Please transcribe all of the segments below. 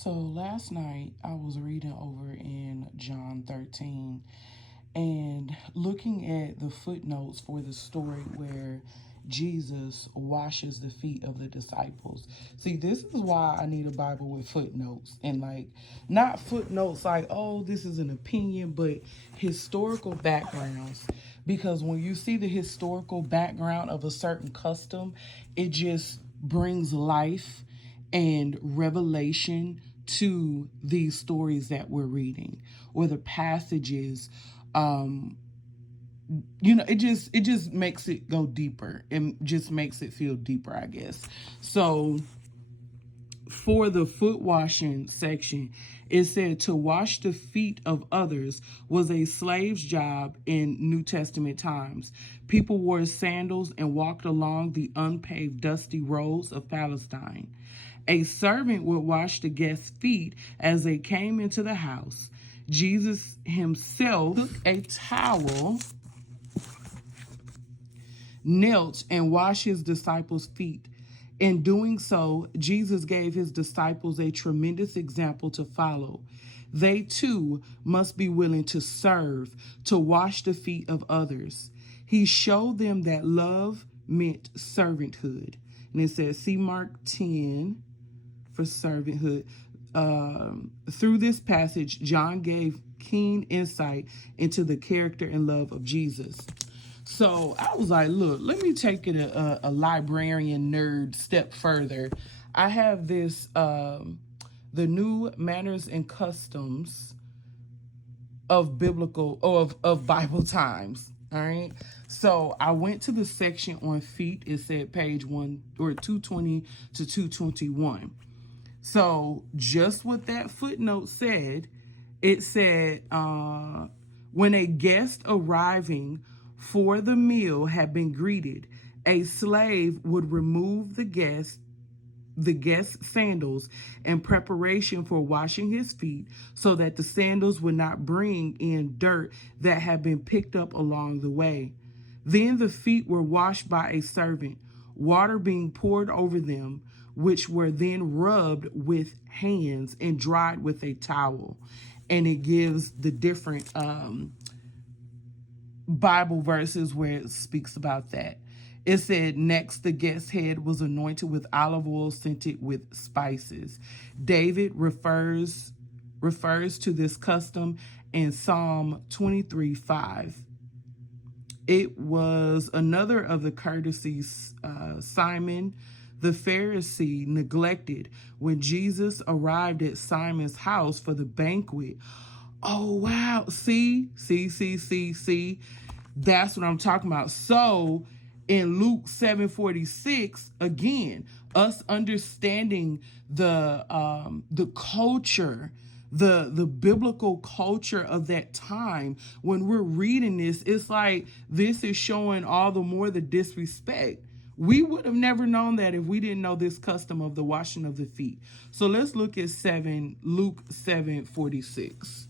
So last night I was reading over in John 13 and looking at the footnotes for the story where Jesus washes the feet of the disciples. See, this is why I need a Bible with footnotes and not footnotes like, oh, this is an opinion, but historical backgrounds. Because when you see the historical background of a certain custom, it just brings life and revelation to these stories that we're reading or the passages. It just makes it go deeper. It just makes it feel deeper, I guess. So for the foot washing section, it said to wash the feet of others was a slave's job in New Testament times. People wore sandals and walked along the unpaved, dusty roads of Palestine. A servant would wash the guests' feet as they came into the house. Jesus himself took a towel, knelt, and washed his disciples' feet. In doing so, Jesus gave his disciples a tremendous example to follow. They too must be willing to serve, to wash the feet of others. He showed them that love meant servanthood. And it says, see Mark 10 for servanthood. Through this passage, John gave keen insight into the character and love of Jesus. So I was like, look, let me take it a librarian nerd step further. I have this, the new manners and customs of biblical, or of Bible times. All right. So I went to the section on feet. It said page 220 to 221. So just what that footnote said, it said, when a guest arriving for the meal had been greeted, a slave would remove the guest's sandals in preparation for washing his feet so that the sandals would not bring in dirt that had been picked up along the way. Then the feet were washed by a servant, water being poured over them, which were then rubbed with hands and dried with a towel. And it gives the different Bible verses where it speaks about that. It said, next, the guest's head was anointed with olive oil scented with spices. David refers to this custom in Psalm 23:5. It was another of the courtesies Simon the Pharisee neglected when Jesus arrived at Simon's house for the banquet. Oh, wow. See. That's what I'm talking about. So in Luke 7:46, again, us understanding the culture, the biblical culture of that time, when we're reading this, it's like this is showing all the more the disrespect. We would have never known that if we didn't know this custom of the washing of the feet. So let's look at Luke 7:46.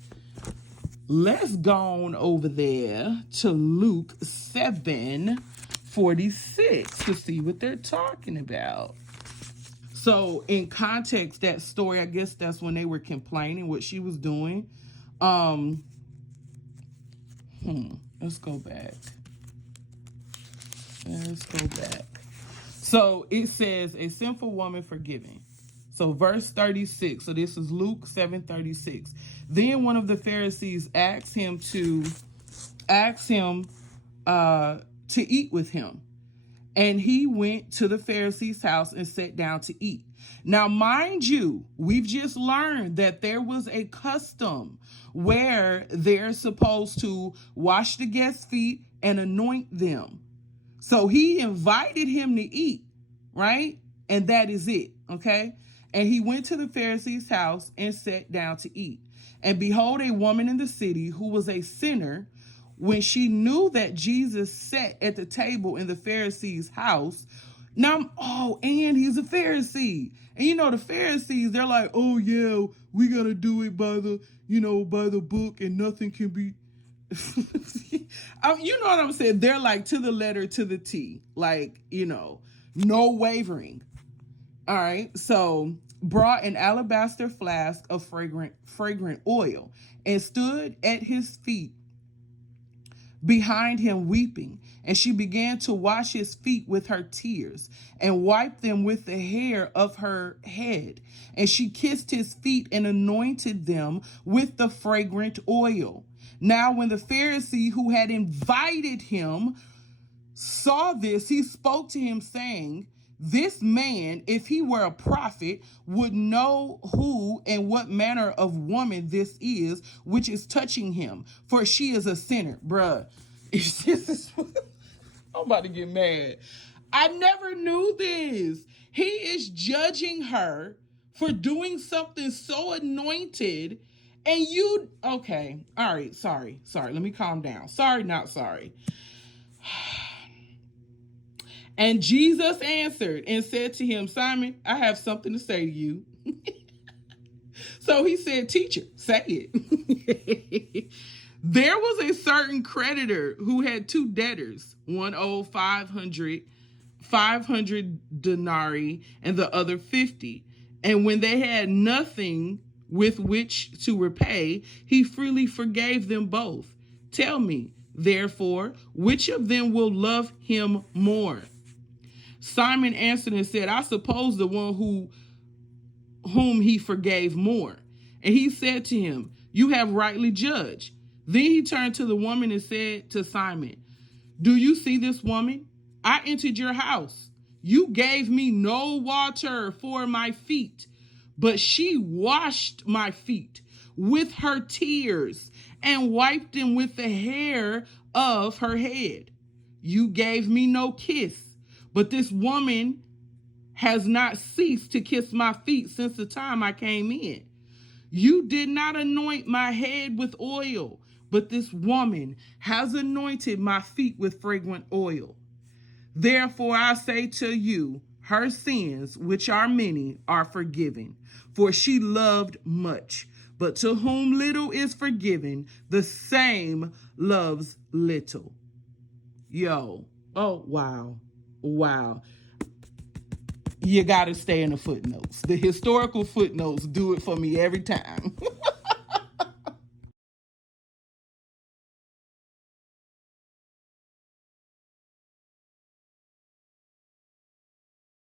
Let's go on over there to Luke 7:46 to see what they're talking about. So in context, that story, I guess that's when they were complaining what she was doing. Let's go back. So it says, a sinful woman forgiven. So verse 36. So this is Luke 7:36. Then one of the Pharisees asked him to eat with him. And he went to the Pharisee's house and sat down to eat. Now, mind you, we've just learned that there was a custom where they're supposed to wash the guest's feet and anoint them. So he invited him to eat, right? And that is it, okay? And he went to the Pharisee's house and sat down to eat. And behold, a woman in the city who was a sinner, when she knew that Jesus sat at the table in the Pharisee's house, and he's a Pharisee. And the Pharisees, they're like, oh yeah, we gotta do it by the book, and nothing can be you know what I'm saying? They're like to the letter, to the T, no wavering. All right. So brought an alabaster flask of fragrant oil and stood at his feet behind him weeping. And she began to wash his feet with her tears and wiped them with the hair of her head. And she kissed his feet and anointed them with the fragrant oil. Now, when the Pharisee who had invited him saw this, he spoke to him, saying, "This man, if he were a prophet, would know who and what manner of woman this is, which is touching him, for she is a sinner." Bruh, I'm about to get mad. I never knew this. He is judging her for doing something so anointed. And you, okay, all right, sorry. Let me calm down. Sorry, not sorry. And Jesus answered and said to him, "Simon, I have something to say to you." So he said, "Teacher, say it." There was a certain creditor who had two debtors. One owed 500 denarii and the other 50. And when they had nothing with which to repay, he freely forgave them both. Tell me, therefore, which of them will love him more? Simon answered and said, "I suppose the one whom he forgave more." And he said to him, "You have rightly judged." Then he turned to the woman and said to Simon, "Do you see this woman? I entered your house. You gave me no water for my feet, but she washed my feet with her tears and wiped them with the hair of her head. You gave me no kiss, but this woman has not ceased to kiss my feet since the time I came in. You did not anoint my head with oil, but this woman has anointed my feet with fragrant oil. Therefore I say to you, her sins, which are many, are forgiven, for she loved much. But to whom little is forgiven, the same loves little." Yo, oh, wow. You got to stay in the footnotes. The historical footnotes do it for me every time.